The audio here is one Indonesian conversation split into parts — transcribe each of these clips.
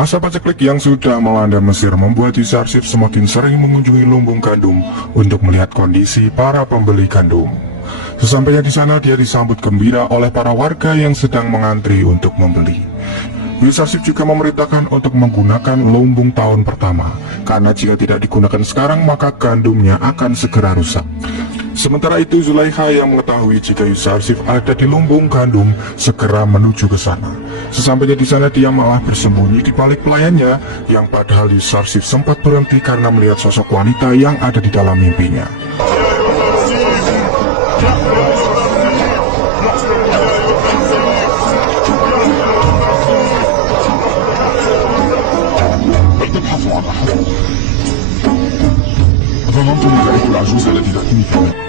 Masa paceklik yang sudah melanda Mesir membuat Yusarsif semakin sering mengunjungi lumbung gandum untuk melihat kondisi para pembeli gandum. Sesampainya di sana, dia disambut gembira oleh para warga yang sedang mengantri untuk membeli. Yusarsif juga memerintahkan untuk menggunakan lumbung tahun pertama, karena jika tidak digunakan sekarang maka gandumnya akan segera rusak. Sementara itu, Zulaikha yang mengetahui jika Yusarsif ada di lumbung gandum segera menuju ke sana. Sesampainya di sana, dia malah bersembunyi di balik pelayannya, yang padahal Yusarsif sempat berhenti karena melihat sosok wanita yang ada di dalam mimpinya.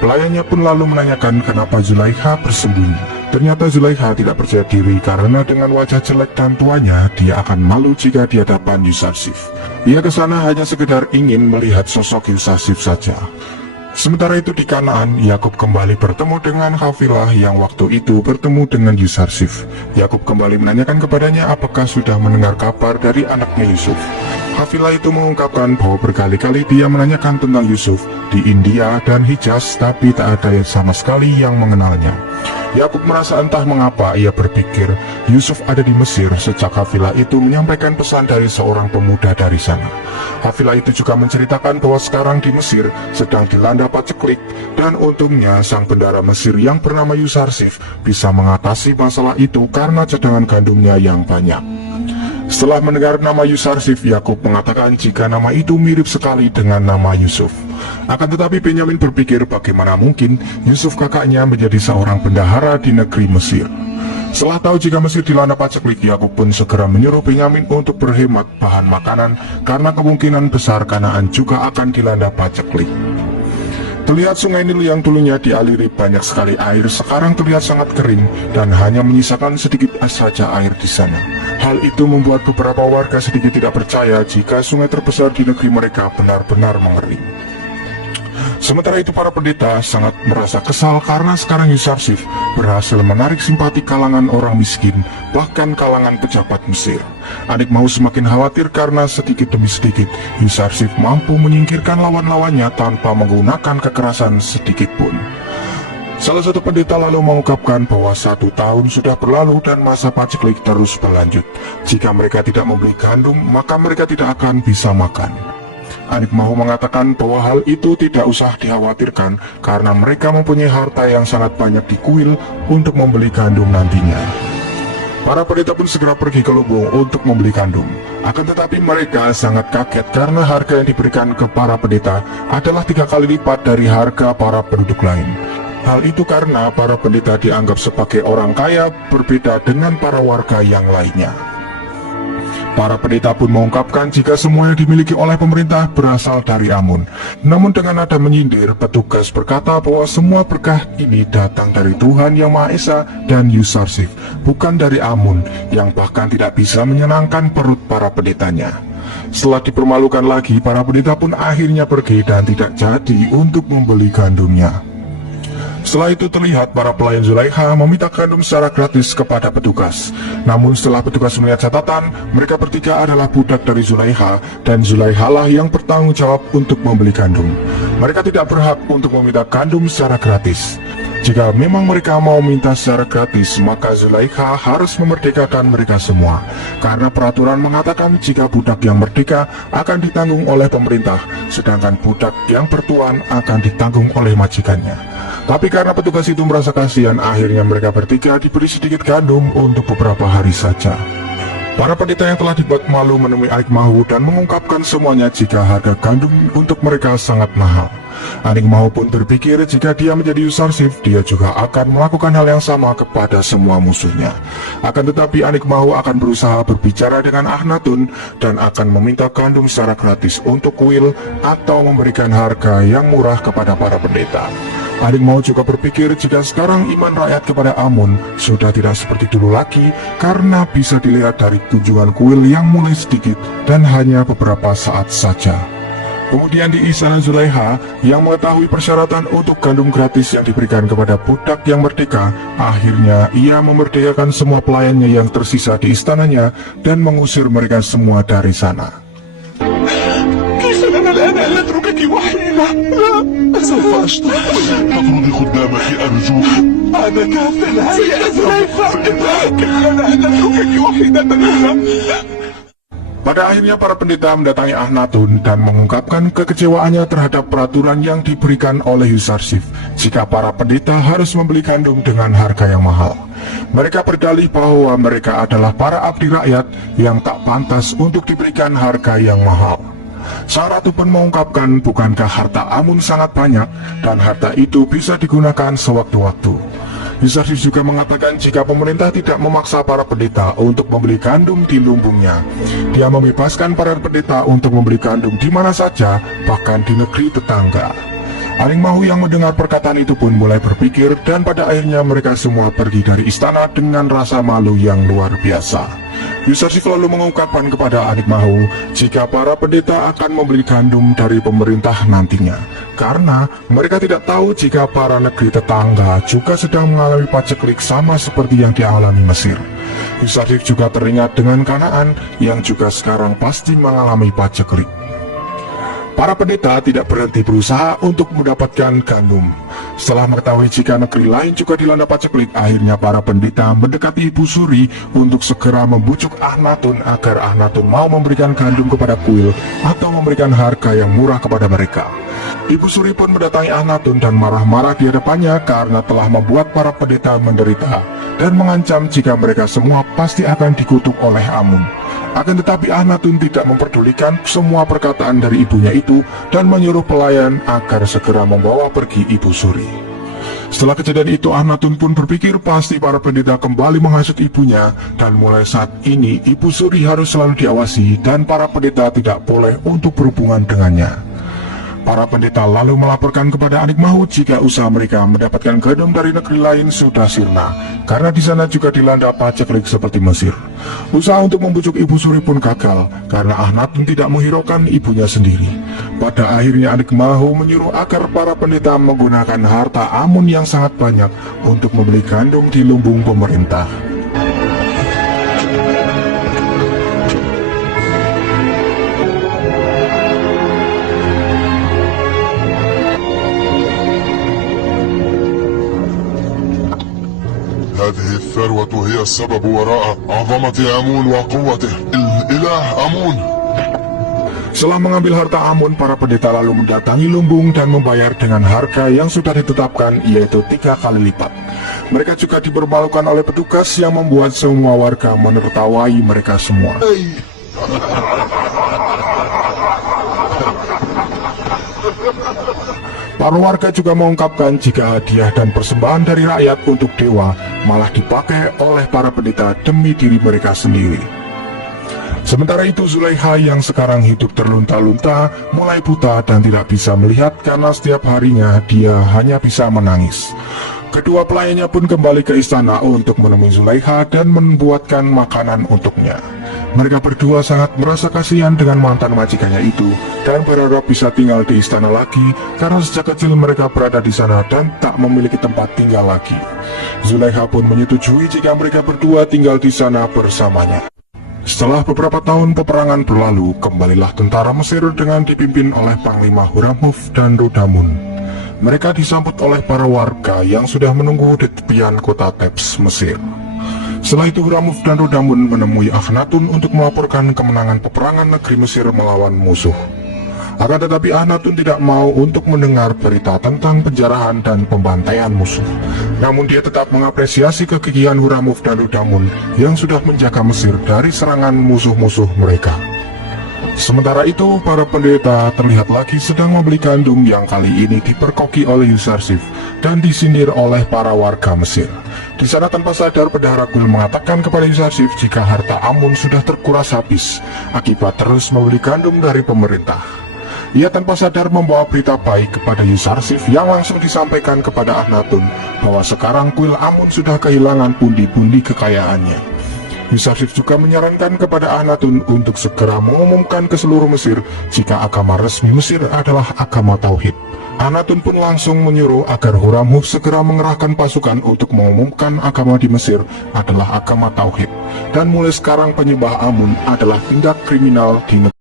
Pelayannya pun lalu menanyakan kenapa Zulaikha bersembunyi. Ternyata Zulaikha tidak percaya diri karena dengan wajah jelek dan tuanya, dia akan malu jika di hadapan Yusarsif. Ia ke sana hanya sekedar ingin melihat sosok Yusarsif saja. Sementara itu di Kanaan, Yakub kembali bertemu dengan kafilah yang waktu itu bertemu dengan Yusarsif. Yakub kembali menanyakan kepadanya apakah sudah mendengar kabar dari anaknya Yusuf. Kafilah itu mengungkapkan bahwa berkali-kali dia menanyakan tentang Yusuf di India dan Hijaz, tapi tak ada sama sekali yang mengenalnya. Yakub merasa entah mengapa ia berpikir Yusuf ada di Mesir sejak kafilah itu menyampaikan pesan dari seorang pemuda dari sana. Kafilah itu juga menceritakan bahwa sekarang di Mesir sedang dilanda paceklik, dan untungnya sang bendahara Mesir yang bernama Yusarsif bisa mengatasi masalah itu karena cadangan gandumnya yang banyak. Setelah mendengar nama Yusarsif, Yakub mengatakan jika nama itu mirip sekali dengan nama Yusuf. Akan tetapi Benyamin berpikir bagaimana mungkin Yusuf kakaknya menjadi seorang bendahara di negeri Mesir. Setelah tahu jika Mesir dilanda paceklik, Yakub pun segera menyuruh Benyamin untuk berhemat bahan makanan karena kemungkinan besar Kanaan juga akan dilanda paceklik. Terlihat sungai Nil yang dulunya dialiri banyak sekali air sekarang terlihat sangat kering dan hanya menyisakan sedikit saja air di sana. Hal itu membuat beberapa warga sedikit tidak percaya jika sungai terbesar di negeri mereka benar-benar mengering. Sementara itu para pendeta sangat merasa kesal karena sekarang Yusarsif berhasil menarik simpati kalangan orang miskin, bahkan kalangan pejabat Mesir. Adik mau semakin khawatir karena sedikit demi sedikit Yusarsif mampu menyingkirkan lawan-lawannya tanpa menggunakan kekerasan sedikit pun. Salah satu pendeta lalu mengungkapkan bahwa 1 tahun sudah berlalu dan masa paceklik terus berlanjut. Jika mereka tidak membeli gandum, maka mereka tidak akan bisa makan. Adik mau mengatakan bahwa hal itu tidak usah dikhawatirkan karena mereka mempunyai harta yang sangat banyak di kuil untuk membeli gandum nantinya. Para pendeta pun segera pergi ke lumbung untuk membeli gandum. Akan tetapi mereka sangat kaget karena harga yang diberikan ke para pendeta adalah 3 kali lipat dari harga para penduduk lain. Hal itu karena para pendeta dianggap sebagai orang kaya berbeda dengan para warga yang lainnya. Para pendeta pun mengungkapkan jika semua yang dimiliki oleh pemerintah berasal dari Amun. Namun dengan nada menyindir, petugas berkata bahwa semua berkah ini datang dari Tuhan Yang Maha Esa dan Yusarsif, bukan dari Amun, yang bahkan tidak bisa menyenangkan perut para pendetanya. Setelah dipermalukan lagi, para pendeta pun akhirnya pergi dan tidak jadi untuk membeli gandumnya. Setelah itu terlihat para pelayan Zulaikha meminta gandum secara gratis kepada petugas. Namun setelah petugas melihat catatan, mereka bertiga adalah budak dari Zulaikha, dan Zulaikha lah yang bertanggung jawab untuk membeli gandum. Mereka tidak berhak untuk meminta gandum secara gratis. Jika memang mereka mau minta secara gratis, maka Zulaikha harus memerdekakan mereka semua. Karena peraturan mengatakan jika budak yang merdeka akan ditanggung oleh pemerintah, sedangkan budak yang bertuan akan ditanggung oleh majikannya. Tapi karena petugas itu merasa kasihan, akhirnya mereka bertiga diberi sedikit gandum untuk beberapa hari saja. Para pendeta yang telah dibuat malu menemui Adik Mahu dan mengungkapkan semuanya jika harga gandum untuk mereka sangat mahal. Adik Mahu pun berpikir jika dia menjadi Yusarsif, dia juga akan melakukan hal yang sama kepada semua musuhnya. Akan tetapi Adik Mahu akan berusaha berbicara dengan Akhnatun dan akan meminta gandum secara gratis untuk kuil atau memberikan harga yang murah kepada para pendeta. Adik Mahu juga berpikir jika sekarang iman rakyat kepada Amun sudah tidak seperti dulu lagi karena bisa dilihat dari kunjungan kuil yang mulai sedikit dan hanya beberapa saat saja. Kemudian di istana Zulaikha yang mengetahui persyaratan untuk gandum gratis yang diberikan kepada budak yang merdeka, akhirnya ia memerdekakan semua pelayannya yang tersisa di istananya dan mengusir mereka semua dari sana. كيف لنا الآن أن نتركك وحيدة؟ لا، سوف أشتغل. اطردي خدامك أرجوك. أنا كافل. هيا زليخا، كيف لنا أن نتركك وحيدة هنا؟ Pada akhirnya para pendeta mendatangi Akhnatun dan mengungkapkan kekecewaannya terhadap peraturan yang diberikan oleh Yuzarsif jika para pendeta harus membeli gandum dengan harga yang mahal. Mereka berdalih bahwa mereka adalah para abdi rakyat yang tak pantas untuk diberikan harga yang mahal. Sang ratu pun mengungkapkan bukankah harta Amun sangat banyak dan harta itu bisa digunakan sewaktu-waktu. Yuzarsif juga mengatakan jika pemerintah tidak memaksa para pendeta untuk membeli gandum di lumbungnya, dia membebaskan para pendeta untuk membeli gandum di mana saja, bahkan di negeri tetangga. Aning Mahu yang mendengar perkataan itu pun mulai berpikir dan pada akhirnya mereka semua pergi dari istana dengan rasa malu yang luar biasa. Yuzarsif lalu mengungkapkan kepada Aning Mahu jika para pendeta akan membeli gandum dari pemerintah nantinya, karena mereka tidak tahu jika para negeri tetangga juga sedang mengalami paceklik sama seperti yang dialami Mesir. Yuzarsif juga teringat dengan Kanaan yang juga sekarang pasti mengalami paceklik. Para pendeta tidak berhenti berusaha untuk mendapatkan gandum. Setelah mengetahui jika negeri lain juga dilanda paceklik, akhirnya para pendeta mendekati Ibu Suri untuk segera membujuk Akhnatun agar Akhnatun mau memberikan gandum kepada kuil atau memberikan harga yang murah kepada mereka. Ibu Suri pun mendatangi Akhnatun dan marah-marah di hadapannya karena telah membuat para pendeta menderita dan mengancam jika mereka semua pasti akan dikutuk oleh Amun. Akan tetapi Akhnatun tidak memperdulikan semua perkataan dari ibunya itu dan menyuruh pelayan agar segera membawa pergi Ibu Suri. Setelah kejadian itu, Akhnatun pun berpikir pasti para pendeta kembali menghasut ibunya dan mulai saat ini Ibu Suri harus selalu diawasi dan para pendeta tidak boleh untuk berhubungan dengannya. Para pendeta lalu melaporkan kepada Aning Mahu jika usaha mereka mendapatkan gandum dari negeri lain sudah sirna, karena di sana juga dilanda paceklik seperti Mesir. Usaha untuk membujuk Ibu Suri pun gagal, karena Akhnatun tidak menghiraukan ibunya sendiri. Pada akhirnya Aning Mahu menyuruh agar para pendeta menggunakan harta Amun yang sangat banyak untuk membeli gandum di lumbung pemerintah. هذه الثروة هي السبب وراء عظمة آمون وقوته. الإله آمون. Setelah mengambil harta Amun, para pendeta lalu mendatangi lumbung dan membayar dengan harga yang sudah ditetapkan, yaitu 3 kali lipat. Mereka juga dipermalukan oleh petugas yang membuat semua warga menertawai mereka semua. Para warga juga mengungkapkan jika hadiah dan persembahan dari rakyat untuk dewa malah dipakai oleh para pendeta demi diri mereka sendiri. Sementara itu Zulaikha yang sekarang hidup terlunta-lunta mulai buta dan tidak bisa melihat karena setiap harinya dia hanya bisa menangis. Kedua pelayannya pun kembali ke istana untuk menemui Zulaikha dan membuatkan makanan untuknya. Mereka berdua sangat merasa kasihan dengan mantan majikannya itu dan berharap bisa tinggal di istana lagi karena sejak kecil mereka berada di sana dan tak memiliki tempat tinggal lagi. Zulaikha pun menyetujui jika mereka berdua tinggal di sana bersamanya. Setelah beberapa tahun peperangan berlalu, kembalilah tentara Mesir dengan dipimpin oleh Panglima Huramuf dan Rodamun. Mereka disambut oleh para warga yang sudah menunggu di tepian kota Thebes, Mesir. Setelah itu Huramuf dan Rodamun menemui Akhnatun untuk melaporkan kemenangan peperangan negeri Mesir melawan musuh. Akan tetapi Akhnatun tidak mau untuk mendengar berita tentang penjarahan dan pembantaian musuh. Namun dia tetap mengapresiasi kegigihan Huramuf dan Rodamun yang sudah menjaga Mesir dari serangan musuh-musuh mereka. Sementara itu, para pendeta terlihat lagi sedang membeli gandum yang kali ini diperkoki oleh Yuzarsif dan disindir oleh para warga Mesir. Di sana tanpa sadar Bendahara Kuil mengatakan kepada Yuzarsif jika harta Amun sudah terkuras habis akibat terus membeli gandum dari pemerintah. Ia tanpa sadar membawa berita baik kepada Yuzarsif yang langsung disampaikan kepada Akhnatun bahwa sekarang kuil Amun sudah kehilangan pundi-pundi kekayaannya. Yusarsif juga menyarankan kepada Akhenaton untuk segera mengumumkan ke seluruh Mesir jika agama resmi Mesir adalah agama Tauhid. Akhenaton pun langsung menyuruh agar Horamhub segera mengerahkan pasukan untuk mengumumkan agama di Mesir adalah agama Tauhid. Dan mulai sekarang penyembah Amun adalah tindak kriminal di negeri.